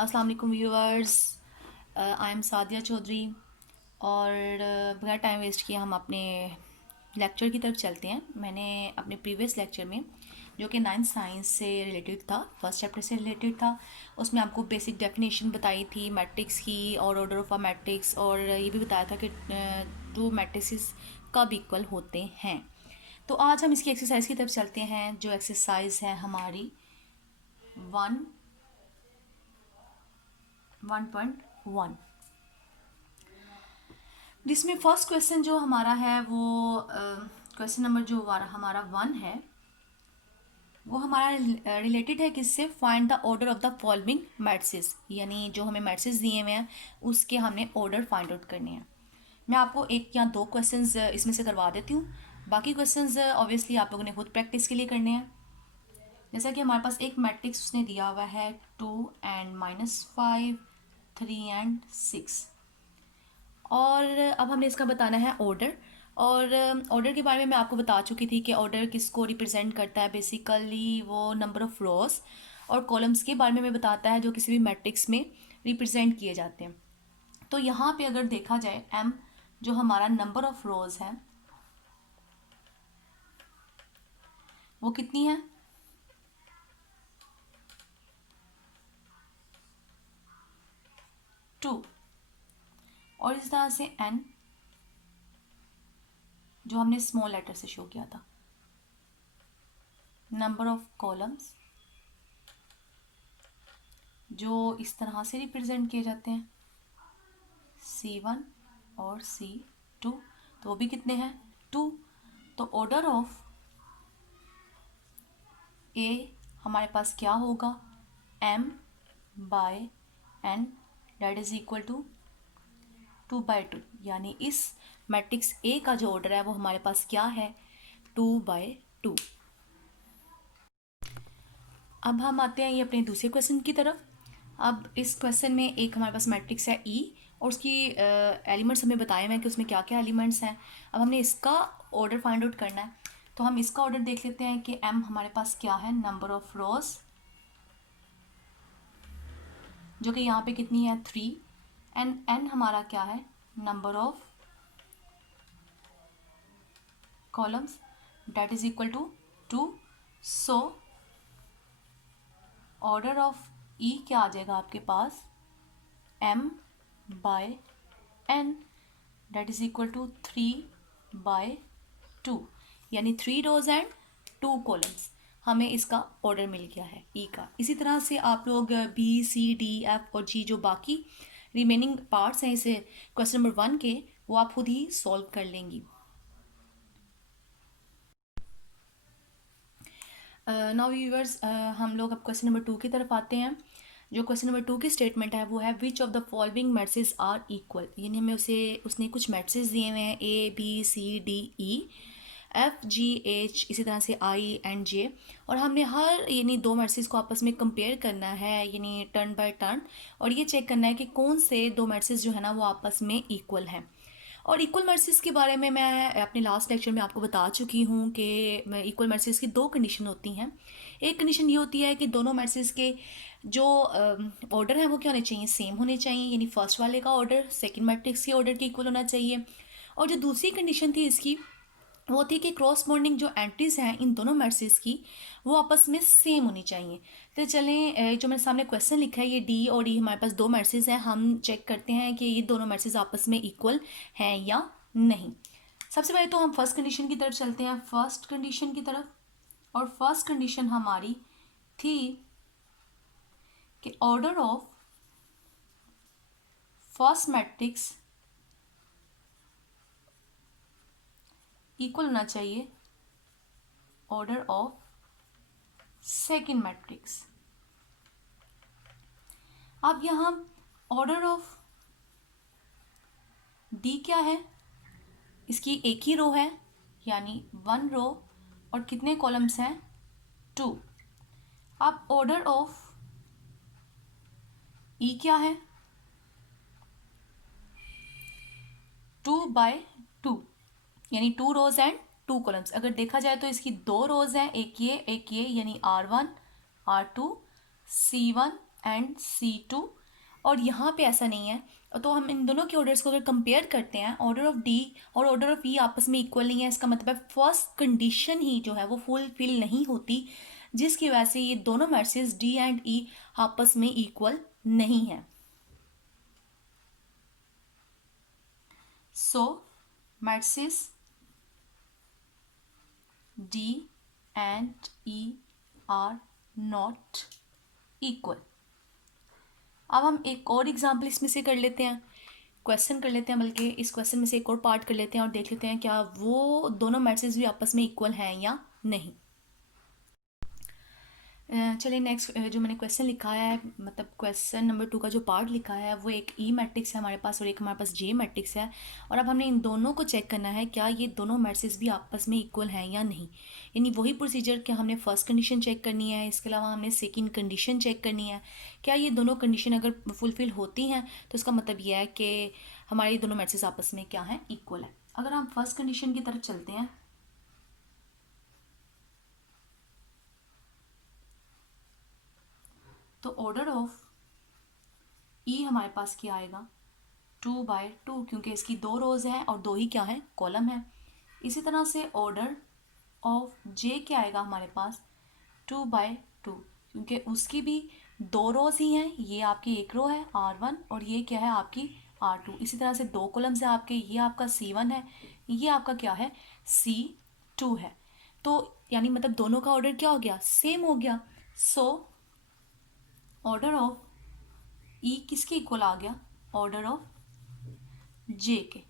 अस्सलाम वालेकुम viewers, I am Sadia Chaudhry. और बगैर टाइम वेस्ट किए हम अपने लेक्चर की तरफ चलते हैं। मैंने अपने प्रीवियस लेक्चर में, जो कि 9th साइंस से रिलेटेड था, फर्स्ट चैप्टर से रिलेटेड था, उसमें आपको बेसिक डेफिनेशन बताई थी मैट्रिक्स की और ऑर्डर ऑफ अ मैट्रिक्स, और ये भी बताया था कि टू मैट्रिक्स कब इक्वल होते हैं। तो आज हम इसकी एक्सरसाइज की तरफ चलते हैं, जो एक्सरसाइज है हमारी 1.1, जिसमें फर्स्ट क्वेश्चन जो हमारा है वो क्वेश्चन नंबर जो हमारा 1 है, वो हमारा रिलेटेड है किससे, find the order of the following matrices. यानी जो हमें मैट्रिसेस दिए हुए हैं उसके हमने ऑर्डर फाइंड आउट करने हैं। मैं आपको एक या दो क्वेश्चंस इसमें से करवा देती हूँ, बाकी क्वेश्चंस ऑब्वियसली आप लोगों ने खुद प्रैक्टिस के लिए करने हैं। जैसा कि हमारे पास एक मैट्रिक्स उसने दिया हुआ है 2 and -5, 3 and 6, और अब हमने इसका बताना है ऑर्डर। और ऑर्डर के बारे में मैं आपको बता चुकी थी कि ऑर्डर किसको रिप्रेजेंट करता है। बेसिकली वो नंबर ऑफ़ रोज और कॉलम्स के बारे में बताता है जो किसी भी मैट्रिक्स में रिप्रेजेंट किए जाते हैं। तो यहाँ पे अगर देखा जाए एम, जो हमारा नंबर ऑफ़ रोज है, वो कितनी है, 2। और इस तरह से एन, जो हमने स्मॉल लेटर से शो किया था, नंबर ऑफ कॉलम्स जो इस तरह से रिप्रेजेंट किए जाते हैं, C1 और C2, तो वो भी कितने हैं, 2। तो ऑर्डर ऑफ ए हमारे पास क्या होगा, M/N, that is equal to 2/2। यानी इस मैट्रिक्स ए का जो ऑर्डर है वो हमारे पास क्या है, 2/2। अब हम आते हैं ये अपने दूसरे क्वेश्चन की तरफ। अब इस क्वेश्चन में एक हमारे पास मैट्रिक्स है ई, और उसकी एलिमेंट्स हमें बताए हुए हैं कि उसमें क्या क्या एलिमेंट्स हैं। अब हमने इसका ऑर्डर फाइंड आउट करना है, तो हम इसका ऑर्डर देख लेते हैं कि एम हमारे पास क्या है, नंबर ऑफ रोज, जो कि यहाँ पे कितनी है, 3। एंड एन हमारा क्या है, number of columns, that is equal to 2। So order of E क्या आ जाएगा आपके पास, M/N, that is equal to 3/2। यानी 3 रोज एंड 2 कॉलम्स, हमें इसका ऑर्डर मिल गया है ई का। इसी तरह से आप लोग B, C, D, F और G, जो बाकी रिमेनिंग पार्ट्स हैं इस क्वेश्चन नंबर 1 के, वो आप खुद ही सॉल्व कर लेंगी। नाउ व्यूअर्स, हम लोग अब क्वेश्चन नंबर 2 की तरफ आते हैं। जो क्वेश्चन नंबर 2 की स्टेटमेंट है वो है which of the following matrices are equal. यानी हमें उसने कुछ मैट्रिसेस दिए हुए हैं A, B, C, D, E, F, G, H, इसी तरह से I and J, और हमने हर यानी दो मैट्रिसेस को आपस में कंपेयर करना है, यानी टर्न बाय टर्न, और ये चेक करना है कि कौन से दो मैट्रिसेस जो है ना वो आपस में इक्वल हैं। और इक्वल मैट्रिसेस के बारे में मैं अपने लास्ट लेक्चर में आपको बता चुकी हूँ कि इक्वल मैट्रिसेस की दो कंडीशन होती हैं। एक कंडीशन ये होती है कि दोनों मैट्रिसेस के जो ऑर्डर है वो क्या होने चाहिए, सेम होने चाहिए, यानी फर्स्ट वाले का ऑर्डर सेकंड मैट्रिक्स के ऑर्डर के इक्वल होना चाहिए। और जो दूसरी कंडीशन थी इसकी, वो थी कि क्रॉसपॉन्डिंग जो एंट्रीज हैं इन दोनों मैट्रिक्स की, वो आपस में सेम होनी चाहिए। तो चलें, जो मेरे सामने क्वेश्चन लिखा है, ये डी और ई हमारे पास दो मैट्रिक्स हैं, हम चेक करते हैं कि ये दोनों मैट्रिक्स आपस में इक्वल हैं या नहीं। सबसे पहले तो हम फर्स्ट कंडीशन की तरफ चलते हैं, फर्स्ट कंडीशन की तरफ। और फर्स्ट कंडीशन हमारी थी कि order of first matrix equal होना चाहिए ऑर्डर ऑफ सेकेंड मैट्रिक्स। अब यहाँ ऑर्डर ऑफ डी क्या है, इसकी एक ही रो है, यानी 1 रो, और कितने कॉलम्स हैं, 2। अब ऑर्डर ऑफ ई क्या है, 2/2, यानी 2 रोज एंड 2 कॉलम्स। अगर देखा जाए तो इसकी 2 रोज हैं, एक ये यानी R1, R2, C1 and C2, और यहाँ पे ऐसा नहीं है। तो हम इन दोनों के ऑर्डर्स को अगर कंपेयर करते हैं, ऑर्डर ऑफ डी और ऑर्डर ऑफ ई आपस में इक्वल नहीं है, इसका मतलब है फर्स्ट कंडीशन ही जो है वो फुलफिल नहीं होती, जिसकी वजह से ये दोनों मैट्रिसेस डी एंड ई आपस में इक्वल नहीं है। So matrices D and E are not equal. अब हम एक और एग्जाम्पल इसमें से कर लेते हैं, क्वेश्चन कर लेते हैं, बल्कि इस क्वेश्चन में से एक और पार्ट कर लेते हैं और देख लेते हैं क्या वो दोनों मैट्रिसेस भी आपस में इक्वल हैं या नहीं। चलिए नेक्स्ट जो मैंने क्वेश्चन लिखा है, मतलब क्वेश्चन नंबर 2 का जो पार्ट लिखा है वो एक ई मैट्रिक्स है हमारे पास और एक हमारे पास जे मैट्रिक्स है। और अब हमने इन दोनों को चेक करना है क्या ये दोनों मैट्रिक्स भी आपस में इक्वल हैं या नहीं। यानी वही प्रोसीजर कि हमने फर्स्ट कंडीशन चेक करनी है, इसके अलावा हमने सेकंड कंडीशन चेक करनी है। क्या ये दोनों कंडीशन अगर फुलफिल होती हैं तो इसका मतलब यह है कि हमारे दोनों मैट्रिक्स आपस में क्या है, इक्वल है। अगर हम फर्स्ट कंडीशन की तरफ चलते हैं तो ऑर्डर ऑफ ई हमारे पास क्या आएगा, 2/2, क्योंकि इसकी 2 रोज हैं और 2 ही क्या है, कॉलम है। इसी तरह से ऑर्डर ऑफ जे क्या आएगा हमारे पास, 2/2, क्योंकि उसकी भी 2 रोज ही हैं, ये आपकी एक रो है R1 और ये क्या है आपकी R2। इसी तरह से 2 कॉलम्स है आपके, ये आपका C1 है, ये आपका क्या है, C2 है। तो यानी मतलब दोनों का ऑर्डर क्या हो गया, सेम हो गया। सो ऑर्डर ऑफ ई किसके इक्वल आ गया, ऑर्डर ऑफ जे के,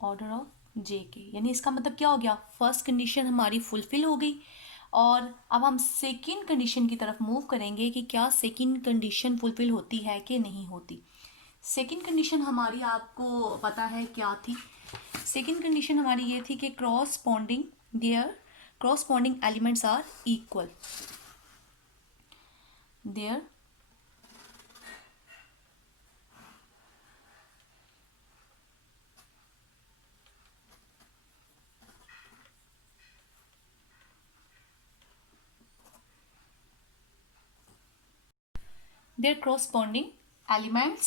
ऑर्डर ऑफ जे के। यानी इसका मतलब क्या हो गया, फर्स्ट कंडीशन हमारी फुलफिल हो गई। और अब हम सेकंड कंडीशन की तरफ मूव करेंगे कि क्या सेकंड कंडीशन फुलफिल होती है कि नहीं होती। सेकंड कंडीशन हमारी आपको पता है क्या थी, सेकंड कंडीशन हमारी ये थी कि corresponding their corresponding elements are equal, their their corresponding elements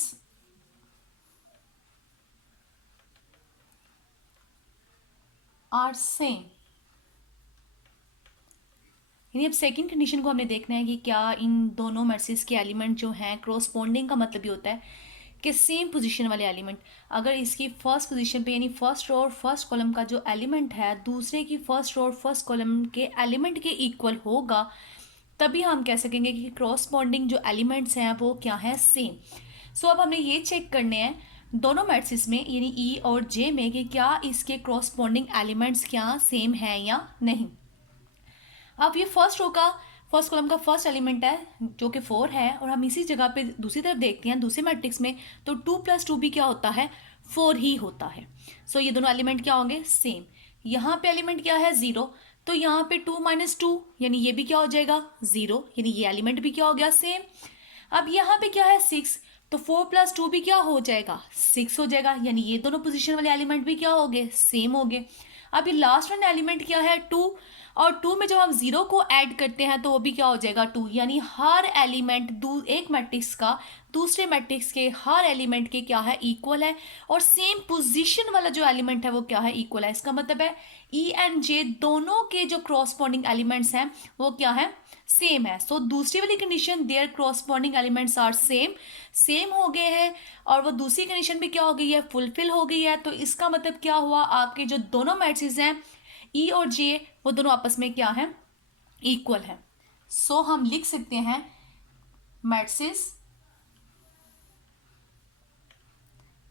are same। यानी अब सेकंड कंडीशन को हमने देखना है कि क्या इन दोनों मैट्रिक्स के एलिमेंट जो हैं, क्रॉसपॉन्डिंग का मतलब ये होता है कि सेम पोजीशन वाले एलिमेंट, अगर इसकी फर्स्ट पोजीशन पे यानी फर्स्ट रो और फर्स्ट कॉलम का जो एलिमेंट है दूसरे की फर्स्ट रो और फर्स्ट कॉलम के एलिमेंट के इक्वल होगा, तभी हम कह सकेंगे कि क्रॉसपॉन्डिंग जो एलिमेंट्स हैं वो क्या है, सेम। सो अब हमने ये चेक करने हैं दोनों मैट्रिक्स में यानी ई और जे में कि क्या इसके क्रॉसपॉन्डिंग एलिमेंट्स क्या सेम हैं या नहीं। अब ये फर्स्ट रो का फर्स्ट कॉलम का फर्स्ट एलिमेंट है जो कि 4 है, और हम इसी जगह पे दूसरी तरफ देखते हैं दूसरे मैट्रिक्स में, तो 2 + 2 भी क्या होता है, 4 ही होता है। सो ये दोनों एलिमेंट क्या होंगे, सेम। यहाँ पे एलिमेंट क्या है, 0, तो यहाँ पे 2 - 2 यानी ये भी क्या हो जाएगा, 0, यानी ये एलिमेंट भी क्या हो गया, सेम। अब यहाँ पे क्या है, 6, तो 4 + 2 भी क्या हो जाएगा, 6 हो जाएगा, यानी ये दोनों पोजीशन वाले एलिमेंट भी क्या हो गए, सेम हो गए। अब ये लास्ट वन एलिमेंट क्या है, 2, और 2 में जब हम 0 को ऐड करते हैं तो वो भी क्या हो जाएगा, 2, यानी हर एलिमेंट एक मैट्रिक्स का दूसरे मैट्रिक्स के हर एलिमेंट के क्या है, इक्वल है, और सेम पोजीशन वाला जो एलिमेंट है वो क्या है, इक्वल है। इसका मतलब है ई एंड जे दोनों के जो क्रॉसपॉन्डिंग एलिमेंट्स हैं वो क्या है, सेम है। सो दूसरी वाली condition their corresponding elements are same, same हो गए हैं, और वो दूसरी कंडीशन भी क्या हो गई है, फुलफिल हो गई है। तो इसका मतलब क्या हुआ, आपके जो दोनों मैट्रिक्स हैं ई और जे वो दोनों आपस में क्या है, इक्वल है। सो हम लिख सकते हैं matrix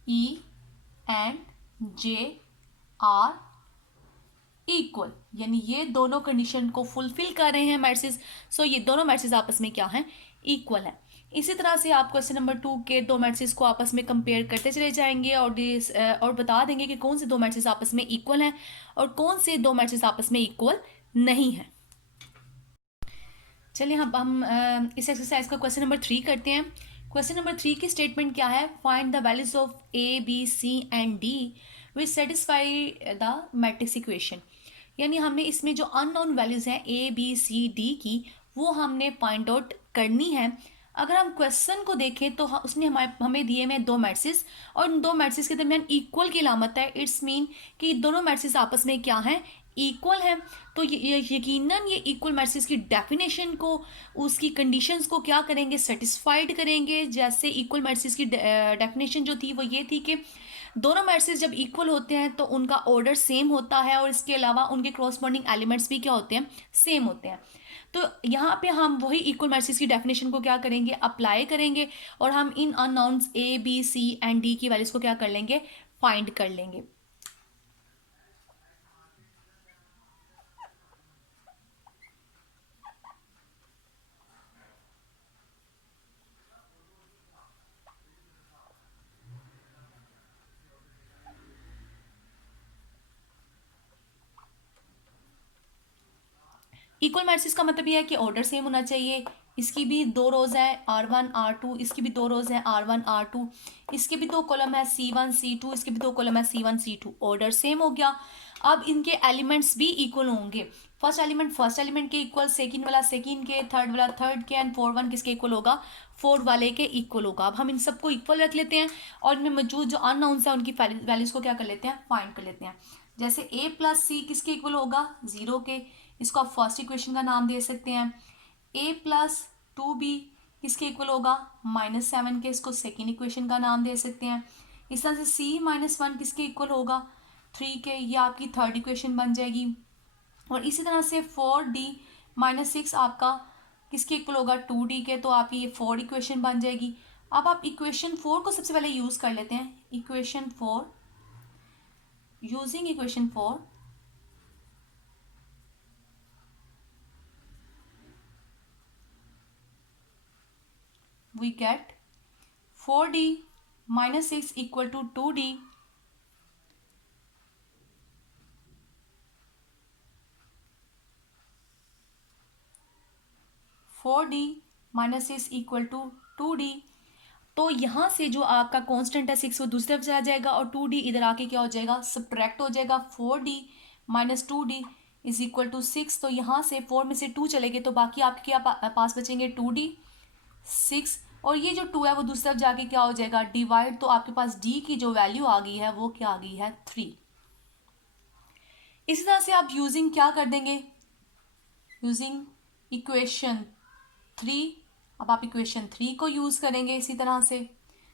E and J are equal, यानी ये दोनों कंडीशन को फुलफिल कर रहे हैं मैट्रिक्स। सो ये दोनों मैट्रिक्स आपस में क्या है, इक्वल है। इसी तरह से आप क्वेश्चन नंबर 2 के दो मैट्रिक्स को आपस में कंपेयर करते चले जाएंगे और बता देंगे कि कौन से दो मैट्रिक्स आपस में इक्वल हैं और कौन से दो मैट्रिक्स आपस में इक्वल नहीं है। चलिए हम इस एक्सरसाइज का क्वेश्चन नंबर 3 करते हैं। क्वेश्चन नंबर 3 की स्टेटमेंट क्या है, find the values of A B C and D which satisfy the matrix equation. यानी हमने इसमें जो अननोन वैल्यूज हैं ए बी सी डी की वो हमने फाइंड आउट करनी है, अगर हम क्वेश्चन को देखें तो उसने हमें दिए हुए दो मैट्रिक्स और उन दो मैट्रिक्स के दरमियान इक्वल की अलामत है। इट्स मीन कि दोनों मैट्रिक्स आपस में क्या हैं, इक्वल है। तो यकीनन ये इक्वल मैट्रिक्स की डेफिनेशन को, उसकी कंडीशंस को क्या करेंगे, सेटिस्फाइड करेंगे। जैसे इक्वल मैट्रिक्स की डेफिनेशन जो थी वो ये थी कि दोनों मैट्रिक्स जब इक्वल होते हैं तो उनका ऑर्डर सेम होता है और इसके अलावा उनके क्रॉसपोंडिंग एलिमेंट्स भी क्या होते हैं, सेम होते हैं। तो यहाँ पे हम वही इक्वल मैट्रिक्स की डेफिनेशन को क्या करेंगे, अप्लाई करेंगे और हम इन unknowns a B C and d की वैल्यूज को क्या कर लेंगे, फाइंड कर लेंगे। इक्वल मैट्रिक्स का मतलब ये है कि ऑर्डर सेम होना चाहिए। इसकी भी दो रोज है R1 R2, इसकी भी दो रोज है R1 R2, इसके भी दो कॉलम है C1 C2, इसके भी दो कॉलम है C1 C2, ऑर्डर सेम हो गया। अब इनके एलिमेंट्स भी इक्वल होंगे। फर्स्ट एलिमेंट के इक्वल, सेकंड वाला सेकंड के, थर्ड वाला थर्ड के, एंड फोर्थ वन किसके इक्वल होगा, फोर्थ वाले के इक्वल होगा। अब हम इन सबको इक्वल रख लेते हैं और इनमें मौजूद जो अननोन्स है उनकी वैल्यूज को क्या कर लेते हैं, फाइंड कर लेते हैं। जैसे a प्लस सी किसके इक्वल होगा, 0 के। इसको आप फर्स्ट इक्वेशन का नाम दे सकते हैं। a प्लस 2b किसके इक्वल होगा, -7 के। इसको सेकेंड इक्वेशन का नाम दे सकते हैं। इस तरह से c -1 किसके इक्वल होगा, 3 के। ये आपकी थर्ड इक्वेशन बन जाएगी। और इसी तरह से 4d -6 आपका किसके इक्वल होगा, 2d के। तो आपकी ये फोर्थ इक्वेशन बन जाएगी। अब आप इक्वेशन 4 को सबसे पहले यूज़ कर लेते हैं। Equation 4, using equation 4 we get 4d minus 6 equal to 2d, 4d minus 6 equal to 2d। तो यहाँ से जो आपका कांस्टेंट है 6 वो दूसरी तरफ चला जाएगा और 2d इधर आके क्या हो जाएगा, सब्ट्रैक्ट हो जाएगा। 4d minus 2d is equal to 6। तो यहाँ से 4 में से 2 चलेंगे तो बाकी आपके क्या पास बचेंगे, 2d 6। और ये जो 2 है वो दूसरी तरफ जाके क्या हो जाएगा, डिवाइड। तो आपके पास d की जो वैल्यू आ गई है वो क्या आ गई है, 3। इसी तरह से आप यूजिंग क्या कर देंगे, यूजिंग इक्वेशन 3। अब आप इक्वेशन 3 को यूज़ करेंगे। इसी तरह से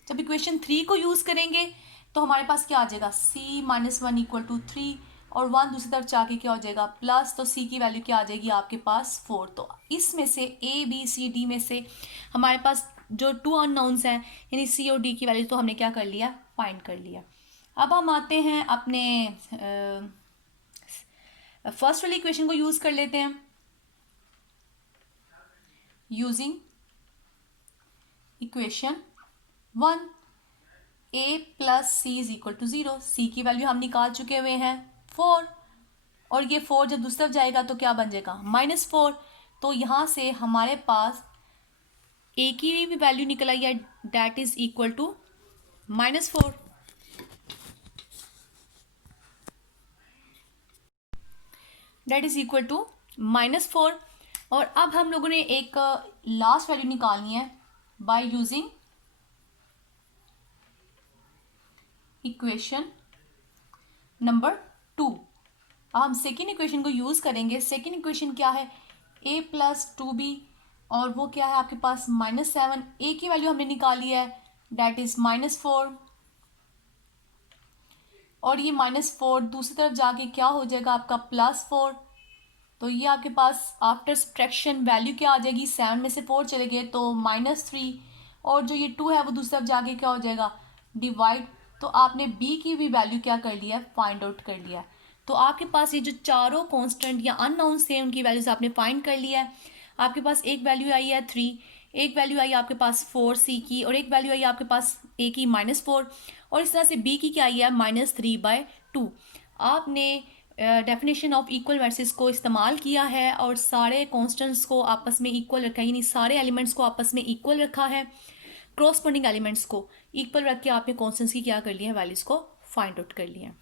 जब इक्वेशन 3 को यूज़ करेंगे तो हमारे पास क्या आ जाएगा, c -1 इक्वल टू 3 और 1 दूसरी तरफ जाके क्या हो जाएगा, प्लस। तो c की वैल्यू क्या आ जाएगी आपके पास, 4। तो इसमें से a b c d में से हमारे पास जो 2 अननोन्स हैं यानी c और d की वैल्यू तो हमने क्या कर लिया, फाइंड कर लिया। अब हम आते हैं अपने फर्स्ट वाली इक्वेशन को यूज़ कर लेते हैं। Using equation 1, a plus C is equal to 0। c की वैल्यू हम निकाल चुके हुए हैं 4 और ये 4 जब दूसरी तरफ जाएगा तो क्या बन जाएगा, -4। तो यहाँ से हमारे पास a की भी वैल्यू निकल आई है, det is equal to -4। Det is equal to -4। और अब हम लोगों ने एक लास्ट वैल्यू निकालनी है बाय यूजिंग इक्वेशन नंबर 2। अब हम सेकेंड इक्वेशन को यूज़ करेंगे। सेकेंड इक्वेशन क्या है, a प्लस 2b और वो क्या है आपके पास -7। a की वैल्यू हमने निकाली है, डैट इज -4 और ये -4 दूसरी तरफ जाके क्या हो जाएगा आपका +4। तो ये आपके पास आफ्टर सब्ट्रैक्शन वैल्यू क्या आ जाएगी, 7 में से 4 चले गए तो -3 और जो ये 2 है वो दूसरी तरफ जाके क्या हो जाएगा, डिवाइड। तो आपने b की भी वैल्यू क्या कर लिया है, फाइंड आउट कर लिया है। तो आपके पास ये जो चारों कांस्टेंट या अननोन्स थे उनकी वैल्यूज आपने फाइंड कर लिया है। आपके पास एक वैल्यू आई है 3, एक वैल्यू आई आपके पास 4 c की और एक वैल्यू आई आपके पास a की -4 और इस तरह से b की क्या आई है, -3/2। आपने डेफिनेशन ऑफ इक्वल मैट्रिक्स को इस्तेमाल किया है और सारे कांस्टेंट्स को आपस में इक्वल रखा है, यानी सारे एलिमेंट्स को आपस में इक्वल रखा है। क्रॉसपोंडिंग एलिमेंट्स को इक्वल रख के आपने कांस्टेंट्स की क्या कर लिया है, वैल्यूज़ को फाइंड आउट कर लिया है।